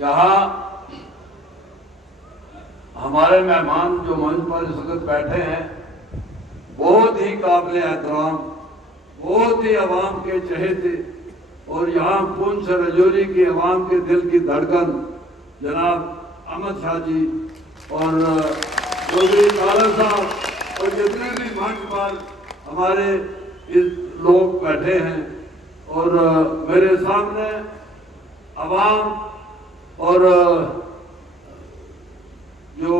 یہاں ہمارے مہمان جو منچ پر اس وقت بیٹھے ہیں بہت ہی قابل احترام، بہت ہی عوام کے چہیتے، اور یہاں پونچھ رجوری کی عوام کے دل کی دھڑکن جناب احمد شاہ جی اور چودھری طارق صاحب اور جتنے بھی منچ پر ہمارے لوگ بیٹھے ہیں، اور میرے سامنے عوام اور جو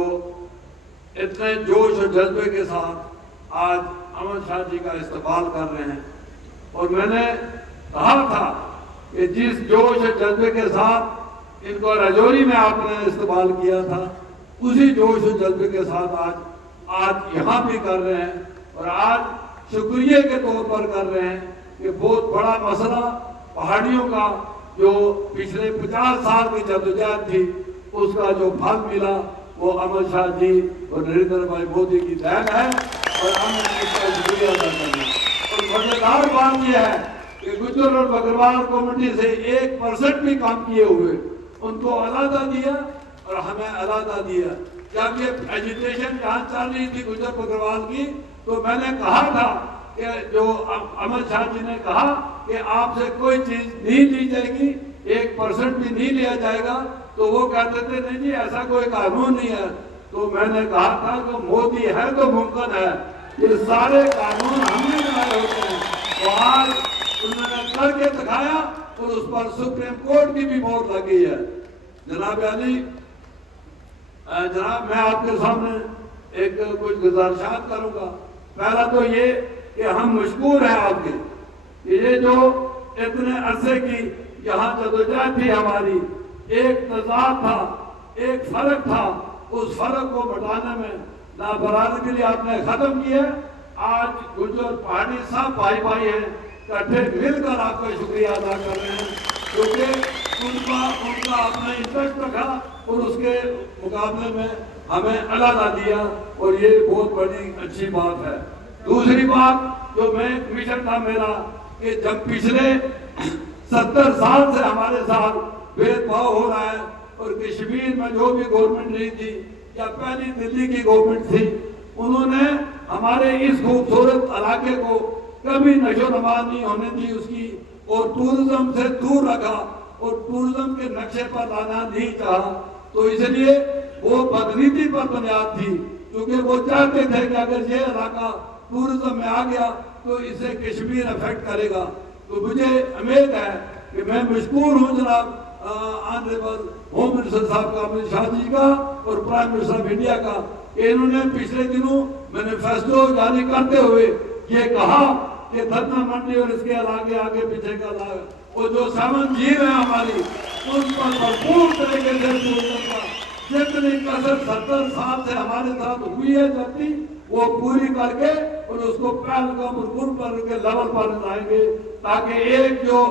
اتنے جوش و جذبے کے ساتھ آج احمد شاہ جی کا استقبال کر رہے ہیں، اور میں نے کہا تھا کہ جس جوش و جذبے کے ساتھ ان کو رجوری میں آپ نے استقبال کیا تھا اسی جوش و جذبے کے ساتھ آج یہاں بھی کر رہے ہیں، اور آج شکریہ کے طور پر کر رہے ہیں کہ بہت بڑا مسئلہ پہاڑیوں کا جو پچھلے 50 سال کی جدوجہد تھی اس کا جو پھل ملا وہ احمد شاہ جی اور نریندر بھائی مودی کی دین ہے، اور ہم اس کا شکریہ ادا کرتے ہیں۔ اور مزیدار بات یہ ہے کہ گجر اور بکروال کمیونٹی سے 1% بھی کام کیے ہوئے ان کو علیحدہ دیا اور ہمیں علیحدہ دیا۔ جب یہ ایجیٹیشن جہاں چل رہی تھی گجر بکروال کی تو میں نے کہا تھا کہ جو احمد شاہ جی نے کہا کہ آپ سے کوئی چیز نہیں لی جائے گی، 1% بھی نہیں لیا جائے گا، تو وہ کہتے تھے نہیں جی ایسا کوئی قانون نہیں ہے۔ تو میں نے کہا تھا کہ مودی ہے تو ممکن ہے، یہ سارے قانون ہم نے بنائے ہوتے ہیں۔ تو آج انہوں نے کر کے دکھایا اور اس پر سپریم کورٹ کی بھی مہر لگی ہے۔ جناب علی، جناب میں آپ کے سامنے ایک کچھ گزارشات کروں گا۔ پہلا تو یہ کہ ہم مشکور ہیں آپ کے کہ یہ جو اتنے عرصے کی یہاں جدوجہد تھی ہماری، ایک تضاد تھا، ایک فرق تھا، اس فرق کو بٹانے میں برادری آپ نے ختم کیا۔ آج گجر پہاڑی سب بھائی بھائی ہیں، کٹھے مل کر آپ کا شکریہ ادا کر رہے ہیں، کیونکہ ان کا آپ نے انٹرسٹ رکھا اور اس کے مقابلے میں ہمیں علیحدہ دیا، اور یہ بہت بڑی اچھی بات ہے۔ دوسری بات جو میں مشن تھا میرا کہ جب پچھلے 70 سال سے ہمارے ساتھ بھید بھاؤ ہو رہا ہے، اور کشمیر میں جو بھی گورنمنٹ نہیں تھی یا پہلی دلی کی گورنمنٹ تھی، انہوں نے ہمارے اس خوبصورت علاقے کو کبھی نشو و نما نہیں ہونے دی اس کی، اور ٹورزم سے دور رکھا اور ٹورزم کے نقشے پر لانا نہیں چاہا۔ تو اس لیے وہ بدنیتی پر بنیاد تھی، کیونکہ وہ چاہتے تھے کہ اگر یہ علاقہ ٹورزم میں آ گیا تو اسے کشمیر افیکٹ کرے گا۔ تو مجھے امید ہے کہ میں مشکور ہوں جناب آنریبل ہوم منسٹر صاحب کا احمد شاہ جی کا اور پرائم منسٹر آف انڈیا کا کہ انہوں نے پچھلے دنوں مینیفیسٹو جاری کرتے ہوئے یہ کہا کہ دھرنا منڈی اور اس کے علاقے آگے پیچھے کا علاقہ وہ جو 7 جھیل ہیں ہماری اس پر بھرپور طریقے سے ٹورزم کا جتنی کثر 70 سال سے ہمارے ساتھ ہوئی ہے جاتی وہ پوری کر کے اور اس کو پہلگام اور گلمرگ کے لیول پر لائیں گے، تاکہ ایک جو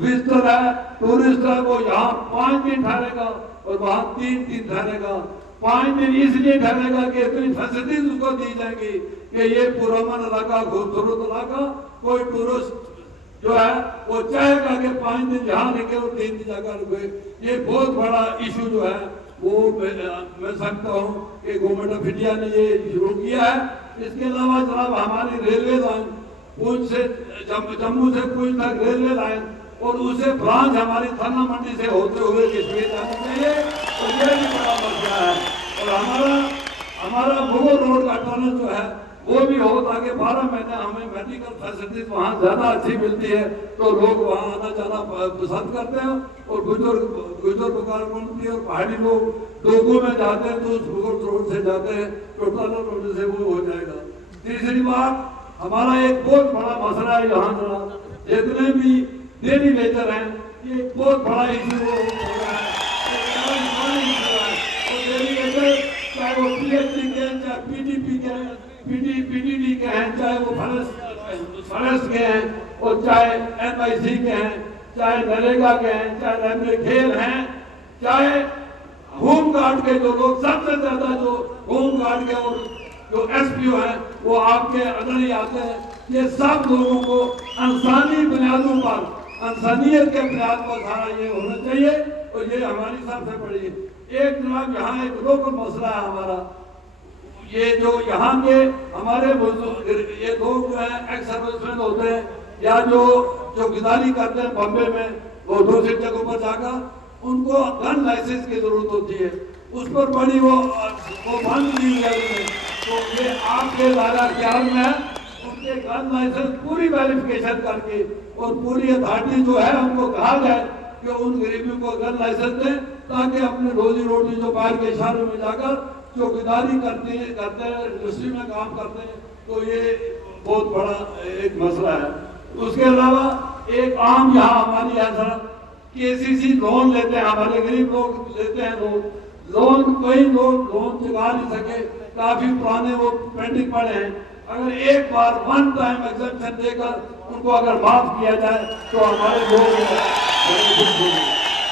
وزٹر ہے ٹورسٹ ہے وہ یہاں 5 دن ٹھہرے گا اور وہاں 3 دن ٹھہرے گا۔ 5 دن اس لیے ٹھہرے گا کہ اتنی فیسلٹیز اس کو دی جائیں گی کہ یہ پرامن علاقہ خوبصورت علاقہ کوئی ٹورسٹ جو ہے وہ چاہے گا کہ 5 دن یہاں رکے اور 3 دن جگہ رکے۔ یہ بہت بڑا ایشو جو ہے وہ میں سمجھتا ہوں کہ گورنمنٹ آف انڈیا نے یہ شروع کیا ہے۔ اس کے علاوہ جناب ہماری ریلوے لائن پونچھ سے جموں سے پونچھ تک ریلوے لائن اور اسے برانچ ہماری تھانا منڈی سے ہوتے ہوئے کشمیر جانی چاہیے، اور یہ بھی بڑا مسئلہ ہے۔ اور ہمارا بھگور روڈ کا ٹنل جو ہے وہ بھی ہو تاکہ 12 مہینے ہمیں میڈیکل فیسلٹیز وہاں زیادہ اچھی ملتی ہے تو لوگ وہاں آنا جانا پسند کرتے ہیں، اور گجر بکار کمیونٹی اور پہاڑی لوگ ڈوگو میں جاتے ہیں تو اس بھگور روڈ سے جاتے ہیں تو ٹنل روڈ سے وہ ہو جائے گا۔ تیسری بات ہمارا ایک بہت بڑا مسئلہ ہے یہاں جناب جتنے بھی ڈیلی ویجر ہیں یہ ایک بہت بڑا ایشو ہو رہا ہے، چاہے وہ پی ایچ ڈی کے ہیں، چاہے پی ڈی پی کے ہیں، پی ڈی ڈی کے ہیں، چاہے وہ فارسٹ کے ہیں، اور چاہے این آئی سی کے ہیں، چاہے نریگا کے ہیں، چاہے ریلوے کھیل ہیں، چاہے ہوم گارڈ کے جو لوگ سب سے زیادہ جو ہوم گارڈ کے اور جو ایس پی او ہیں وہ آپ کے اندر ہی آتے ہیں۔ یہ سب لوگوں کو انسانی بنیادوں پر انسانیت کے بنیاد پر سارا یہ ہونا چاہیے، اور یہ ہماری سب سے بڑی ہے۔ ایک جناب یہاں ایک لوکل مسئلہ ہے ہمارا، یہ جو یہاں کے ہمارے یہ لوگ جو ہیں ایکس سروس مین ہوتے ہیں یا جو چوکیداری کرتے ہیں بمبے میں، وہ دوسری جگہوں پر جا کر ان کو گن لائسنس کی ضرورت ہوتی ہے، اس پر بڑی وہ بند دی گئی ہے۔ تو یہ آپ کے دائرہ اختیار میں ہے، ان کے گن لائسنس پوری ویریفیکیشن کر کے اور پوری اتھارٹی جو ہے ان کو کہا جائے کہ ان غریبوں کو گن لائسنس دیں، تاکہ اپنے روزی روٹی جو باہر کے شہروں میں جا کر چوکیداری کرتے ہیں انڈسٹری میں کام کرتے ہیں، تو یہ بہت بڑا ایک مسئلہ ہے۔ اس کے علاوہ ایک عام یہاں ہماری ایسا KCC لون لیتے ہیں، ہمارے غریب لوگ لیتے ہیں لون کوئی لوگ لون چکا نہیں سکے، کافی پرانے وہ پینڈنگ پڑے ہیں، اگر ایک بار ون ٹائم ایگزمپشن دے کر ان کو اگر معاف کیا جائے تو ہمارے لوگ بڑے خوش ہوں گے۔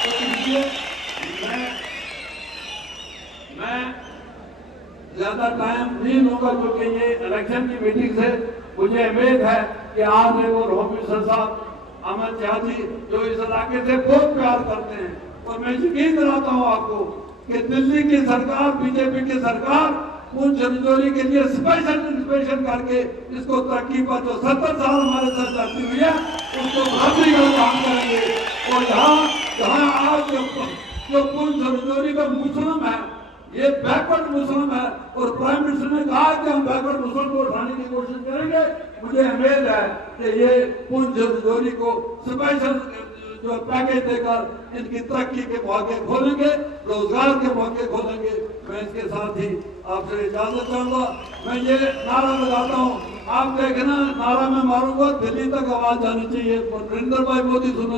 تو اس لیے میں زیادہ ٹائم نہیں لوں گا، کیونکہ یہ الیکشن کی میٹنگ سے مجھے امید ہے کہ آج وہ ہوم منسٹر صاحب احمد شاہ جی جو اس علاقے سے بہت پیار کرتے ہیں، اور میں یقین دلاتا ہوں آپ کو کہ دلی کی سرکار BJP کی سرکار پونچھ رجوری کے لیے اسپیشل انسپیکشن کر کے اس کو ترقی پر جو 70 سال ہمارے ساتھ چلتی ہوئی ہے اس کو برابری کا کام کریں گے۔ اور جہاں آج جو پونچھ رجوری کا مسلم ہے، یہ بیکورڈ مسلم ہے، اور پرائم منسٹر نے کہا کہ ہم بیکورڈ مسلم کو اٹھانے کی کوشش کریں گے، مجھے امید ہے کہ یہ پونچھ رجوری کو اسپیشل جو پیکیج دے کر ان کی ترقی کے مواقع کھولیں گے، روزگار کے مواقع کھولیں گے۔ میں اس کے ساتھ ہی آپ سے اجازت چاہوں گا۔ میں یہ نعرہ لگاتا ہوں، آپ دیکھنا نعرہ میں ماروں گا، دلی تک آواز جانی چاہیے، نریندر بھائی مودی سنو